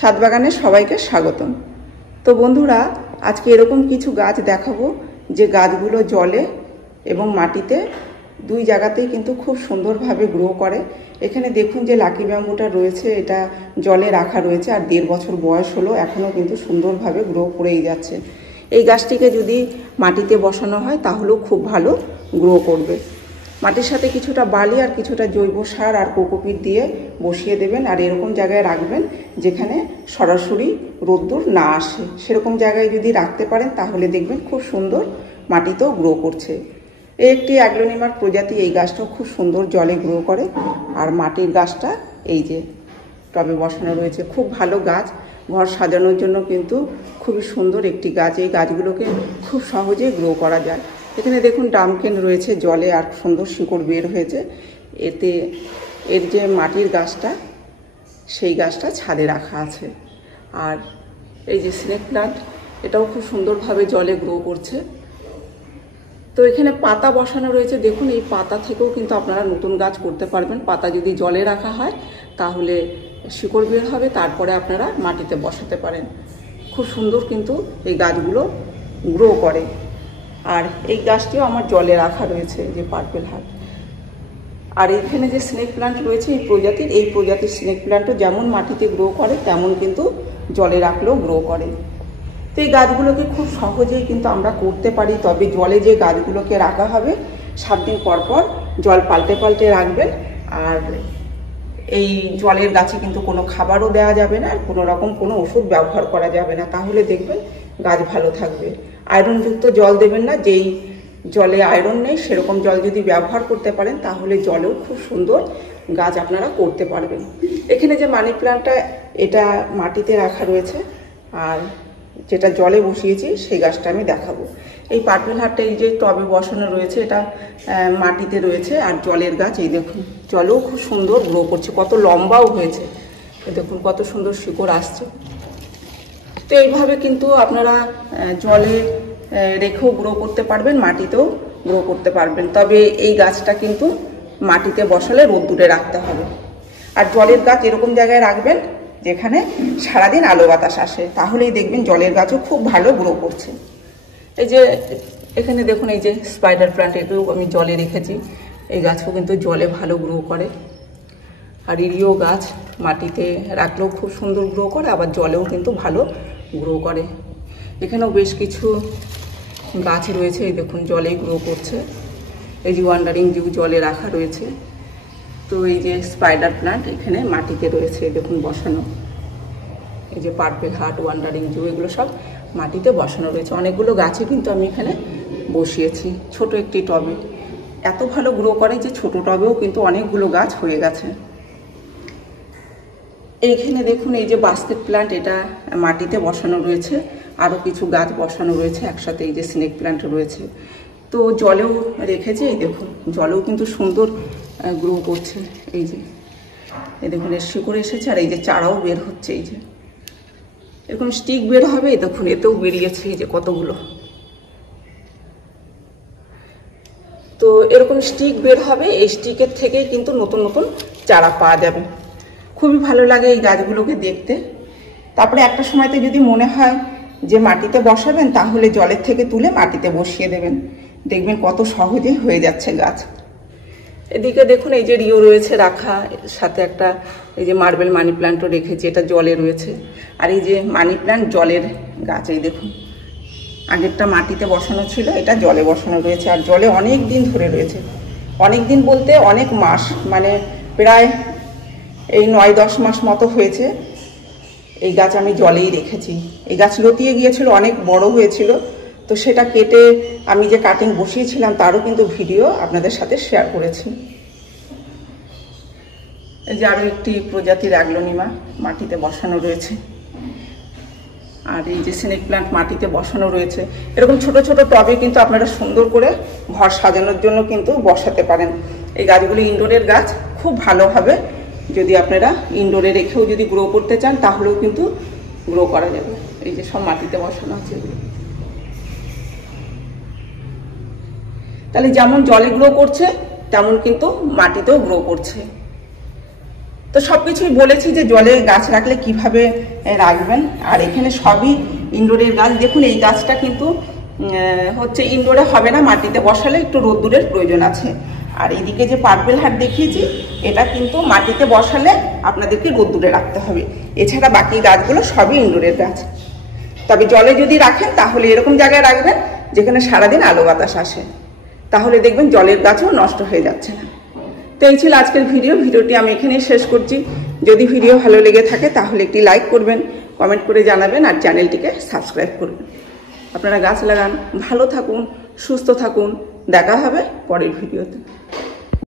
ছাদ বাগানে সবাইকে স্বাগতম। তো বন্ধুরা, আজকে এরকম কিছু গাছ দেখাবো যে গাছগুলো জলে এবং মাটিতে দুই জায়গাতেই কিন্তু খুব সুন্দরভাবে গ্রো করে। এখানে দেখুন যে লাকি ব্যাম্বুটা রয়েছে, এটা জলে রাখা রয়েছে আর 1.5 বছর বয়স হলো, এখনও কিন্তু সুন্দরভাবে গ্রো করেই যাচ্ছে। এই গাছটিকে যদি মাটিতে বসানো হয় তাহলেও খুব ভালো গ্রো করবে। মাটির সাথে কিছুটা বালি আর কিছুটা জৈব সার আর কোকোপিট দিয়ে বসিয়ে দেবেন, আর এরকম জায়গায় রাখবেন যেখানে সরাসরি রোদ্দুর না আসে। সেরকম জায়গায় যদি রাখতে পারেন তাহলে দেখবেন খুব সুন্দর মাটিতেও গ্রো করছে। এই একটি অ্যাগ্লোনিমার প্রজাতি, এই গাছটাও খুব সুন্দর জলে গ্রো করে। আর মাটির গাছটা এই যে টবে বসানো রয়েছে, খুব ভালো গাছ, ঘর সাজানোর জন্য কিন্তু খুবই সুন্দর একটি গাছ। এই গাছগুলোকে খুব সহজে গ্রো করা যায়। এখানে দেখুন ডামকেন রয়েছে জলে আর সুন্দর শিকড় বের হয়েছে। এতে এর যে মাটির গাছটা, সেই গাছটা ছাদে রাখা আছে। আর এই যে স্নেক প্লান্ট, এটাও খুব সুন্দরভাবে জলে গ্রো করছে। তো এখানে পাতা বসানো রয়েছে, দেখুন এই পাতা থেকেও কিন্তু আপনারা নতুন গাছ করতে পারবেন। পাতা যদি জলে রাখা হয় তাহলে শিকড় বের হবে, তারপরে আপনারা মাটিতে বসাতে পারেন। খুব সুন্দর কিন্তু এই গাছগুলো গ্রো করে। আর এই গাছটিও আমার জলে রাখা রয়েছে, যে পার্পেল হার্ট। আর এখানে যে স্নেক প্লান্ট রয়েছে এই প্রজাতির স্নেক প্লান্টও যেমন মাটিতে গ্রো করে তেমন কিন্তু জলে রাখলেও গ্রো করে। তো এই গাছগুলোকে খুব সহজেই কিন্তু আমরা করতে পারি। তবে জলে যে গাছগুলোকে রাখা হবে 7 দিন পর পর জল পাল্টে পাল্টে রাখবেন। আর এই জলের গাছে কিন্তু কোনো খাবারও দেওয়া যাবে না, আর কোনো রকম কোনো ওষুধ ব্যবহার করা যাবে না, তাহলে দেখবেন গাছ ভালো থাকবে। আয়রনযুক্ত জল দেবেন না, যেই জলে আয়রন নেই সেরকম জল যদি ব্যবহার করতে পারেন তাহলে জলেও খুব সুন্দর গাছ আপনারা করতে পারবেন। এখানে যে মানি প্ল্যান্টটা, এটা মাটিতে রাখা রয়েছে, আর যেটা জলে বসিয়েছি সেই গাছটা আমি দেখাবো। এই পার্পেল হার্টটা এই যে টবে বসানো রয়েছে, এটা মাটিতে রয়েছে আর জলের গাছ। এই দেখুন জলেও খুব সুন্দর গ্রো করছে, কত লম্বাও হয়েছে, দেখুন কত সুন্দর শিকড় আসছে। তো এইভাবে কিন্তু আপনারা জলে রেখেও গ্রো করতে পারবেন, মাটিতেও গ্রো করতে পারবেন। তবে এই গাছটা কিন্তু মাটিতে বসালে রোদ্দুরে রাখতে হবে। আর জলের গাছ এরকম জায়গায় রাখবেন যেখানে সারাদিন আলো বাতাস আসে, তাহলেই দেখবেন জলের গাছও খুব ভালো গ্রো করছে। এই যে এখানে দেখুন এই যে স্পাইডার প্লান্ট, এটাও আমি জলে রেখেছি। এই গাছও কিন্তু জলে ভালো গ্রো করে। আর ইরিও গাছ মাটিতে রাখলেও খুব সুন্দর গ্রো করে, আবার জলেও কিন্তু ভালো গ্রো করে। এখানেও বেশ কিছু গাছ রয়েছে, এই দেখুন জলেই গ্রো করছে। এই যে ওয়ান্ডারিং জিউ জলে রাখা রয়েছে। তো এই যে স্পাইডার প্লান্ট এখানে মাটিতে রয়েছে, দেখুন বসানো। এই যে পার্পেল হার্ট, ওয়ান্ডারিং জিউ, এগুলো সব মাটিতে বসানো রয়েছে। অনেকগুলো গাছই কিন্তু আমি এখানে বসিয়েছি ছোট একটি টবে। এত ভালো গ্রো করে যে ছোট টবেও কিন্তু অনেকগুলো গাছ হয়ে গেছে। এইখানে দেখুন এই যে বাস্কেট প্লান্ট, এটা মাটিতে বসানো রয়েছে। আরও কিছু গাছ বসানো রয়েছে একসাথে, এই যে স্নেক প্লান্ট রয়েছে। তো জলেও রেখেছি, এই দেখুন জলেও কিন্তু সুন্দর গ্রো করছে। এই যে এই দেখুন এর শিকড় এসেছে, আর এই যে চারাও বের হচ্ছে। এই যে এরকম স্টিক বের হবে, এই দেখুন এতেও বেরিয়েছে এই যে কতগুলো। তো এরকম স্টিক বের হবে, এই স্টিকের থেকেই কিন্তু নতুন নতুন চারা পাওয়া যাবে। খুবই ভালো লাগে এই গাছগুলোকে দেখতে। তারপরে একটা সময়তে যদি মনে হয় যে মাটিতে বসাবেন, তাহলে জলের থেকে তুলে মাটিতে বসিয়ে দেবেন, দেখবেন কত সহজেই হয়ে যাচ্ছে গাছ। এদিকে দেখুন এই যে রিও রয়েছে রাখা, সাথে একটা এই যে মার্বেল মানি প্ল্যান্টও রেখেছি, এটা জলে রয়েছে। আর এই যে মানি প্ল্যান্ট জলের গাছ, এই দেখুন আগেরটা মাটিতে বসানো ছিল, এটা জলে বসানো রয়েছে। আর জলে অনেক দিন ধরে রয়েছে, অনেক দিন বলতে অনেক মাস, মানে প্রায় এই 9-10 মাস মতো হয়েছে এই গাছ আমি জলেই রেখেছি। এই গাছ লতিয়ে গিয়েছিল, অনেক বড় হয়েছিল, তো সেটা কেটে আমি যে কাটিং বসিয়েছিলাম তারও কিন্তু ভিডিও আপনাদের সাথে শেয়ার করেছি। এই যে আরও একটি প্রজাতির অ্যাগ্লোনিমা মাটিতে বসানো রয়েছে। আর এই যে স্নেক প্লান্ট মাটিতে বসানো রয়েছে। এরকম ছোট ছোট টবে কিন্তু আপনারা সুন্দর করে ঘর সাজানোর জন্য কিন্তু বসাতে পারেন। এই গাছগুলি ইনডোরের গাছ, খুব ভালো হবে। যদি আপনারা ইনডোরে রেখেও যদি গ্রো করতে চান তাহলেও কিন্তু গ্রো করা যাবে। এই যে সব মাটিতে বসানো আছে। তাহলে যেমন জলে গ্রো করছে তেমন কিন্তু মাটিতেও গ্রো করছে। তো সব কিছুই বলেছি যে জলে গাছ রাখলে কিভাবে রাখবেন। আর এখানে সবই ইনডোরের গাছ। দেখুন এই গাছটা কিন্তু হচ্ছে ইনডোরে হবে না, মাটিতে বসালে একটু রোদ্দুরের প্রয়োজন আছে। আর এইদিকে যে পার্পেল হার্ট দেখিয়েছি এটা কিন্তু মাটিতে বসালে আপনাদেরকে রোদ্দুরে রাখতে হবে। এছাড়া বাকি গাছগুলো সবই ইনডোরের গাছ। তবে জলে যদি রাখেন তাহলে এরকম জায়গায় রাখবেন যেখানে সারাদিন আলো বাতাস আসে, তাহলে দেখবেন জলের গাছও নষ্ট হয়ে যাচ্ছে না। তো এই ছিল আজকের ভিডিওটি আমি এখানেই শেষ করছি। যদি ভিডিও ভালো লেগে থাকে তাহলে একটি লাইক করবেন, কমেন্ট করে জানাবেন আর চ্যানেলটিকে সাবস্ক্রাইব করবেন। আপনারা গাছ লাগান, ভালো থাকুন, সুস্থ থাকুন। দেখা হবে পরের ভিডিওতে।